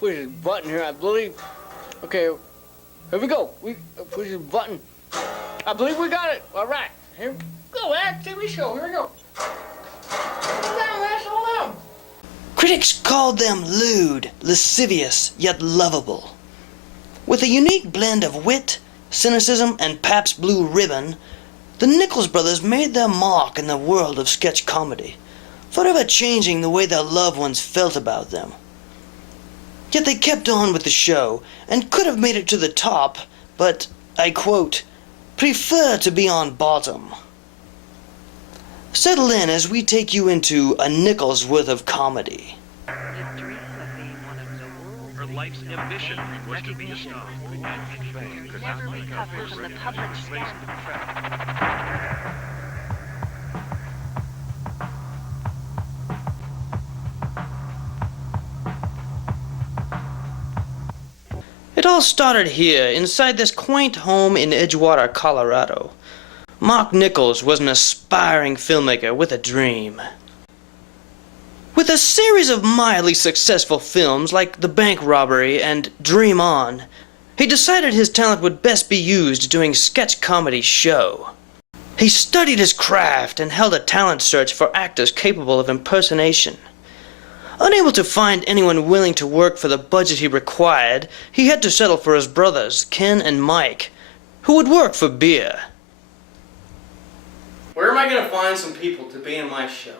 push this button here, I believe. Okay, here we go. We push this button. I believe we got it. All right, here we go. TV show. Here we go. Hold down, man. Hold down. Critics called them lewd, lascivious, yet lovable. With a unique blend of wit, cynicism, and Pabst Blue Ribbon, the Nichols brothers made their mark in the world of sketch comedy, forever changing the way their loved ones felt about them. Yet they kept on with the show, and could have made it to the top, but, I quote, prefer to be on bottom. Settle in as we take you into a Nichols worth of comedy. Her life's ambition was to be a star. Could never recover from the public scandal. It all started here, inside this quaint home in Edgewater, Colorado. Mark Nichols was an aspiring filmmaker with a dream. With a series of mildly successful films like The Bank Robbery and Dream On, he decided his talent would best be used doing sketch comedy show. He studied his craft and held a talent search for actors capable of impersonation. Unable to find anyone willing to work for the budget he required, he had to settle for his brothers, Ken and Mike, who would work for beer. Where am I going to find some people to be in my show?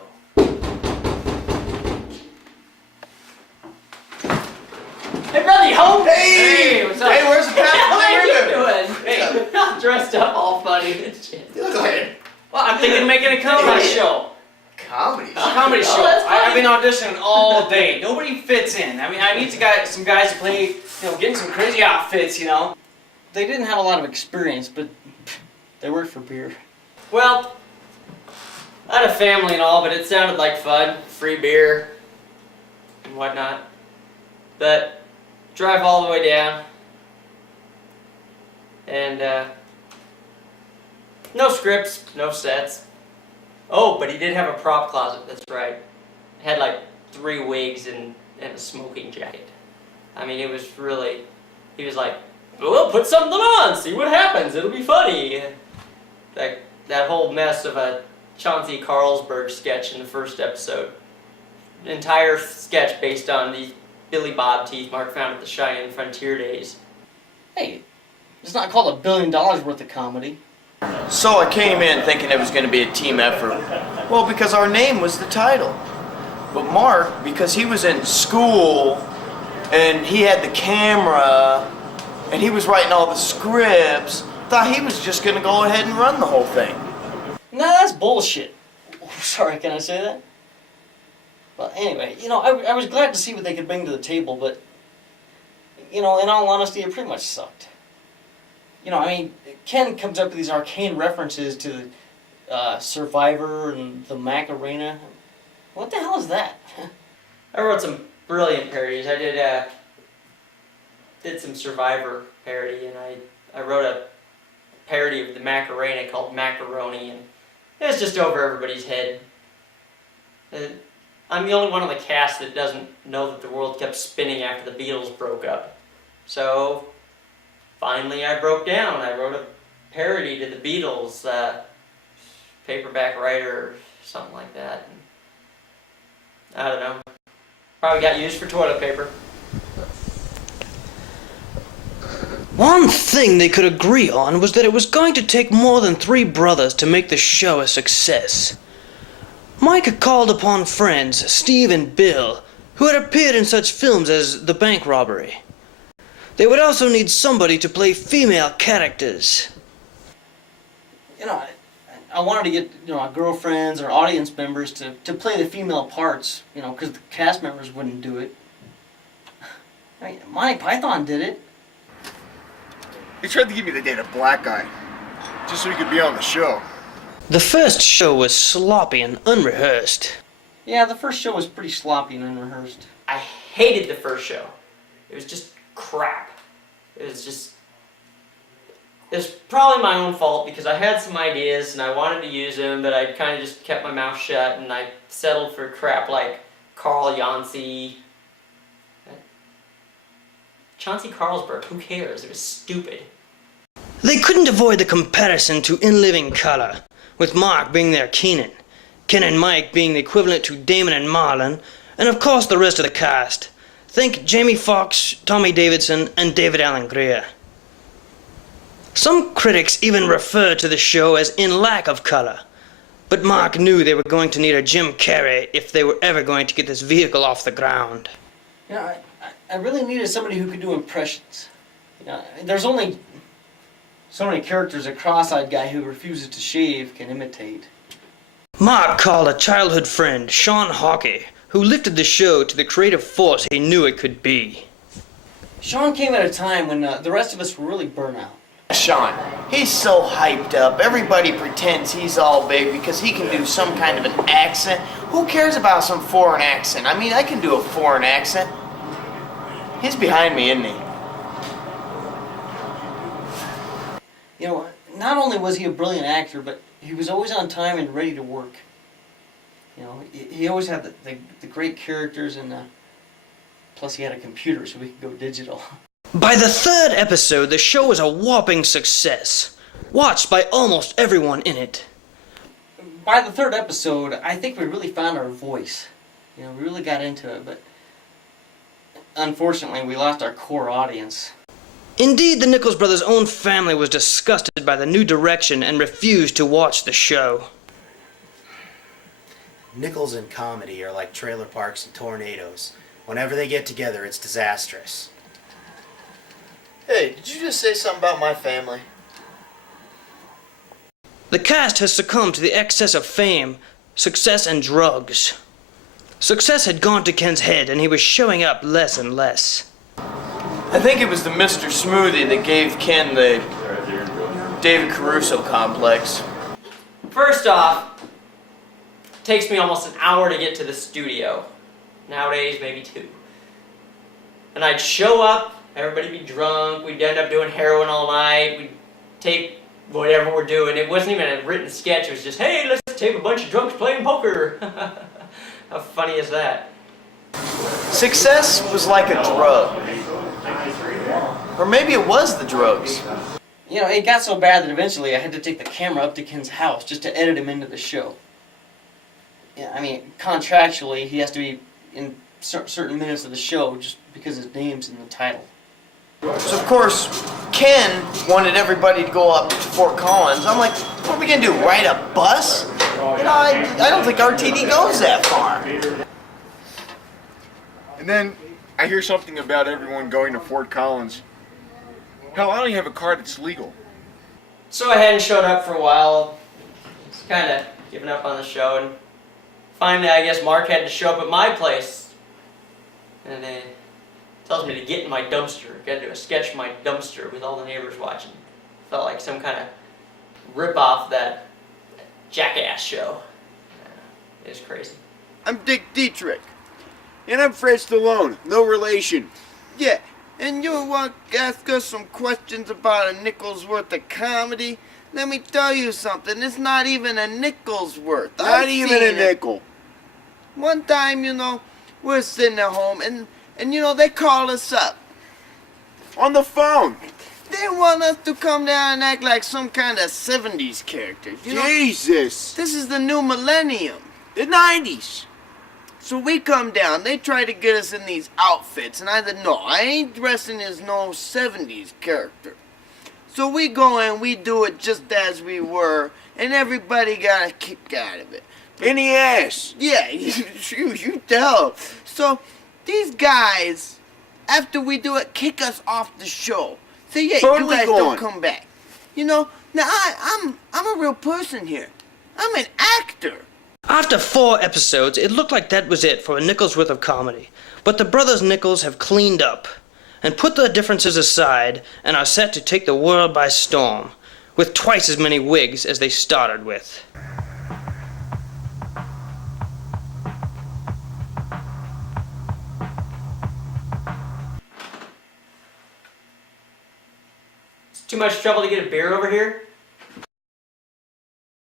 Hey, brother, you home? Hey! What's up? Hey, where's the cat? How are you doing? Hey. I'm dressed up all funny and shit. You look like a Well, I'm thinking of making a comedy show. comedy A comedy show. that's funny. I've been auditioning all day. Nobody fits in. I mean, I need some guys to play, getting some crazy outfits, They didn't have a lot of experience, but they worked for beer. Well, I had a family and all, but it sounded like fun. Free beer and whatnot. But drive all the way down. And, no scripts, no sets. Oh, but he did have a prop closet, that's right. It had like 3 wigs and a smoking jacket. I mean, it was really, he was like, well, put something on, see what happens, it'll be funny. Like, that whole mess of a Chauncey Carlsberg sketch in the first episode. An entire sketch based on the Billy Bob teeth Mark found at the Cheyenne Frontier days. Hey, it's not called $1 billion worth of comedy. So I came in thinking it was going to be a team effort. Well, because our name was the title. But Mark, because he was in school and he had the camera and he was writing all the scripts, thought he was just going to go ahead and run the whole thing. No, that's bullshit. Sorry, can I say that? Well, anyway, I was glad to see what they could bring to the table, but, in all honesty, it pretty much sucked. Ken comes up with these arcane references to Survivor and the Macarena. What the hell is that? I wrote some brilliant parodies. I did some Survivor parody, and I wrote a parody of the Macarena called Macaroni, and it was just over everybody's head. I'm the only one on the cast that doesn't know that the world kept spinning after the Beatles broke up. So, finally I broke down. I wrote a parody to the Beatles, Paperback Writer or something like that. And I don't know. Probably got used for toilet paper. One thing they could agree on was that it was going to take more than 3 brothers to make the show a success. Mike called upon friends, Steve and Bill, who had appeared in such films as The Bank Robbery. They would also need somebody to play female characters. I wanted to get, our girlfriends or audience members to play the female parts, because the cast members wouldn't do it. I mean, Monty Python did it. He tried to give me the date of black guy, just so he could be on the show. The first show was sloppy and unrehearsed. Yeah, the first show was pretty sloppy and unrehearsed. I hated the first show. It was just crap. It was probably my own fault because I had some ideas and I wanted to use them, but I kind of just kept my mouth shut and I settled for crap like Carl Yancey. Chauncey Carlsberg, who cares? It was stupid. They couldn't avoid the comparison to In Living Color, with Mark being their Keenan, Ken and Mike being the equivalent to Damon and Marlon, and of course the rest of the cast. Think Jamie Foxx, Tommy Davidson, and David Alan Grier. Some critics even refer to the show as In Lack of Color, but Mark knew they were going to need a Jim Carrey if they were ever going to get this vehicle off the ground. You know, I really needed somebody who could do impressions. You know, there's only so many characters a cross-eyed guy who refuses to shave can imitate. Mark called a childhood friend, Sean Hockey, who lifted the show to the creative force he knew it could be. Sean came at a time when the rest of us were really burnt out. Sean, he's so hyped up. Everybody pretends he's all big because he can do some kind of an accent. Who cares about some foreign accent? I mean, I can do a foreign accent. He's behind me, isn't he? You know, not only was he a brilliant actor, but he was always on time and ready to work. You know, he always had the great characters, and plus he had a computer so we could go digital. By the third episode, the show was a whopping success, watched by almost everyone in it. By the third episode, I think we really found our voice. You know, we really got into it, but unfortunately we lost our core audience. Indeed, the Nichols brothers' own family was disgusted by the new direction and refused to watch the show. Nichols and comedy are like trailer parks and tornadoes. Whenever they get together, it's disastrous. Hey, did you just say something about my family? The cast has succumbed to the excess of fame, success, and drugs. Success had gone to Ken's head, and he was showing up less and less. I think it was the Mr. Smoothie that gave Ken the David Caruso complex. First off, it takes me almost an hour to get to the studio. Nowadays, maybe 2. And I'd show up, everybody'd be drunk, we'd end up doing heroin all night, we'd tape whatever we're doing. It wasn't even a written sketch, it was just, hey, let's tape a bunch of drunks playing poker. How funny is that? Success was like a drug. Or maybe it was the drugs. You know, it got so bad that eventually I had to take the camera up to Ken's house just to edit him into the show. Yeah, I mean, contractually, he has to be in certain minutes of the show just because his name's in the title. So of course, Ken wanted everybody to go up to Fort Collins. I'm like, what are we gonna do, ride a bus? You know, I don't think RTD goes that far. And then I hear something about everyone going to Fort Collins. Hell, I don't even have a car that's legal. So I hadn't showed up for a while. Just kind of giving up on the show, and finally I guess Mark had to show up at my place. And tells me to get in my dumpster. Got to do a sketch from my dumpster with all the neighbors watching. Felt like some kind of rip-off that Jackass show. It was crazy. I'm Dick Dietrich. And I'm Fred Stallone. No relation. Yeah, and you want to ask us some questions about a nickel's worth of comedy? Let me tell you something. It's not even a nickel's worth. Not even a nickel. One time, you know, we're sitting at home and you know, they call us up. On the phone. They want us to come down and act like some kind of 70s character. You know, Jesus. this is the new millennium. The 90s. So we come down, they try to get us in these outfits, and I said, no, I ain't dressing as no 70s character. So we go and we do it just as we were, and everybody got a kick out of it. In the ass. Yeah, you tell. So these guys, after we do it, kick us off the show. Say, yeah, Totally you guys gone. don't come back. You know, now I'm a real person here. I'm an actor. After 4 episodes, it looked like that was it for a Nichols' worth of comedy. But the brothers Nichols have cleaned up and put their differences aside and are set to take the world by storm, with twice as many wigs as they started with. It's too much trouble to get a beer over here?